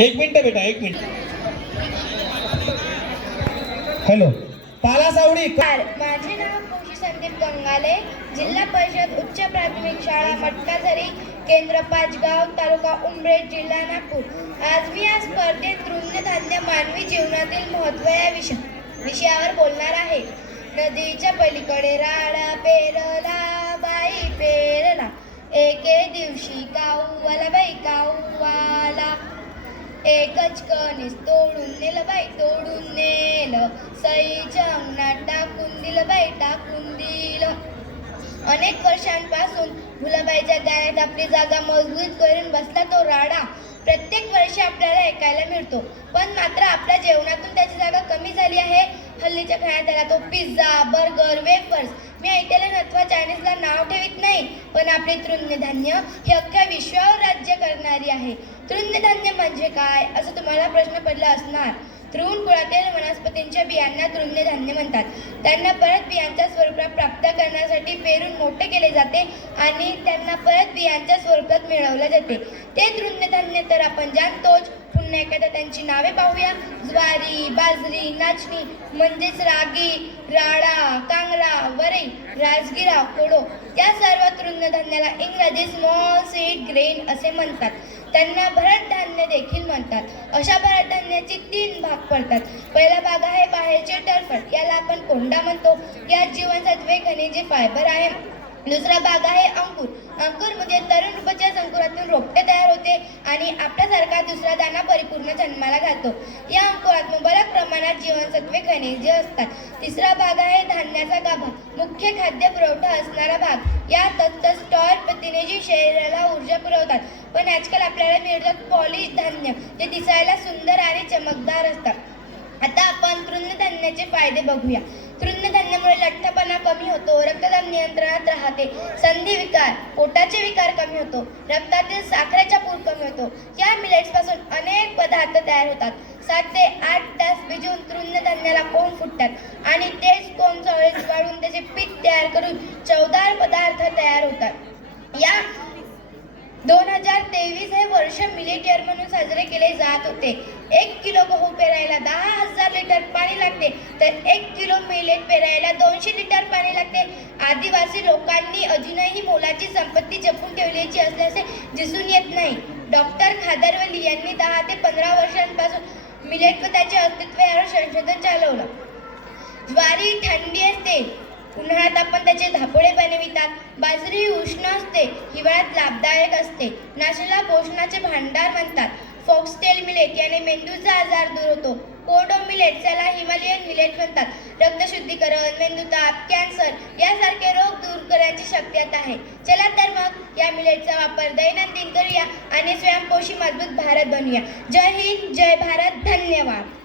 एक मिनिट बेटा एक मिनिट. हॅलो. पाला सावडी माझे नाव खुशी संदीप गंगाले जिल्हा परिषद उच्च प्राथमिक शाळा मटकाझरी केंद्र पाचगाव तालुका उमरेड जिल्हा नागपूर. आज मी या स्पर्धेत तृणधान्य मानवी जीवनातील महत्त्व या विषय विषयावर बोलणार आहे. नदीच्या पलीकडे राडा पेरला एकच कणीस तोडून नेलं बाई तोडून नेलं. सईच्या अंगणात टाकून दिलं बाई टाकून दिलं. अनेक वर्षांपासून भुलाबाईच्या गाण्यात आपली जागा मजबूत करून बसला तो राडा. प्रत्येक वर्षी आपल्याला ऐकायला मिळतो. पण मात्र आपल्या जेवणातून त्याची जागा कमी झाली आहे. हल्लीच्या खाण्यात आला तो पिझ्झा बर्गर वेफर्स मी ऐकलेलं अथवा चायनीजला नाव ठेवीत नाही. पण आपले तृणधान्य हे अख्ख्या विश्वावर राज्य करणारी आहे. तृणधान्य म्हणजे काय? असं तुम्हाला प्रश्न पडला असणार. तृण कुळातील वनस्पतींच्या बियांना तृणधान्य म्हणतात. त्यांना परत बियांच्या स्वरूपात प्राप्त करण्यासाठी पेरून मोठे केले जाते आणि त्यांना परत बियांच्या स्वरूपात मिळवले जाते. ते तृणधान्य तर आपण जाणतोच. पुन्हा एखाद्या त्यांची नावे पाहूया. ज्वारी बाजरी नाचणी म्हणजेच रागी राडा कांगरा वरे राजगिरा कोडो. या सर्व तृणधान्याला इंग्रजी स्मॉल सीड ग्रेन असे म्हणतात. त्यांना भरतधान्य देखील म्हणतात. अशा भरड धान्याचे तीन भाग पडतात. पहिला भाग आहे बाहेरचे टरफट याला आपण कोंडा म्हणतो. या जीवनसत्वे खनिजे फायबर आहे. दुसरा भाग आहे अंकुर. अंकुर म्हणजे तरुण रूपाच्या अंकुरातून रोपटे तयार होते आणि आपल्यासारखा दुसरा दाना परिपूर्ण जन्माला घालतो या अंकुरात मुबलक प्रमाणात जीवनसत्वे खनिजे असतात. तिसरा भाग आहे धान्याचा गाभा. मुख्य खाद्य पुरवठा असणारा भाग. पण आजकाल आपल्याला मिळतात पॉलिश धान्य जे दिसायला सुंदर आणि चमकदार असतात. आता आपण तृणधान्याचे फायदे बघूया. तृणधान्यामुळे लठ्ठपणा कमी होतो रक्तदाब नियंत्रणात राहते. संधी विकार पोटाचे विकार कमी होतो. रक्तातील साखरेचा पूर कमी होतो. या मिलेट्सपासून अनेक पदार्थ तयार होतात. सात ते आठ तास भिजवून तृणधान्याला कोंब फुटतात आणि तेच कोंब चवळीत काढून त्याचे पीठ तयार करून चवदार पदार्थ तयार होतात. या दोन हजार तेवीस हे वर्ष मिलेट इयर म्हणून साजरे केले जात होते. एक किलो गहू पेरायला दहा हजार लिटर पाणी लागते. तर एक किलो मिलेट पेरायला दोनशे लिटर पाणी लागते. आदिवासी लोकांनी अजूनही मोलाची संपत्ती जपून ठेवल्याची असल्याचे दिसून येत नाही. डॉक्टर खादरवली यांनी दहा ते पंधरा वर्षांपासून मिलेट व त्याचे अस्तित्व यावर संशोधन चालवलं. ज्वारी थंडी असते. उन्हाळ्यात आपण त्याचे धापोळे बनवितात. बाजरी उष्ण असते. हिवाळ्यात लाभदायक असते. नाशेला पोषणाचे भांडार म्हणतात. फॉक्सटेल मिलेट याने मेंदूचा आजार दूर होतो. कोडो मिलेट त्याला हिमालयन मिलेट म्हणतात. रक्तशुद्धीकरण मेंदूताप कॅन्सर यासारखे रोग दूर करण्याची शक्यता आहे. चला तर मग या मिलेटचा वापर दैनंदिन करूया आणि स्वयंपोषी मजबूत भारत बनवूया जय हिंद जय भारत धन्यवाद.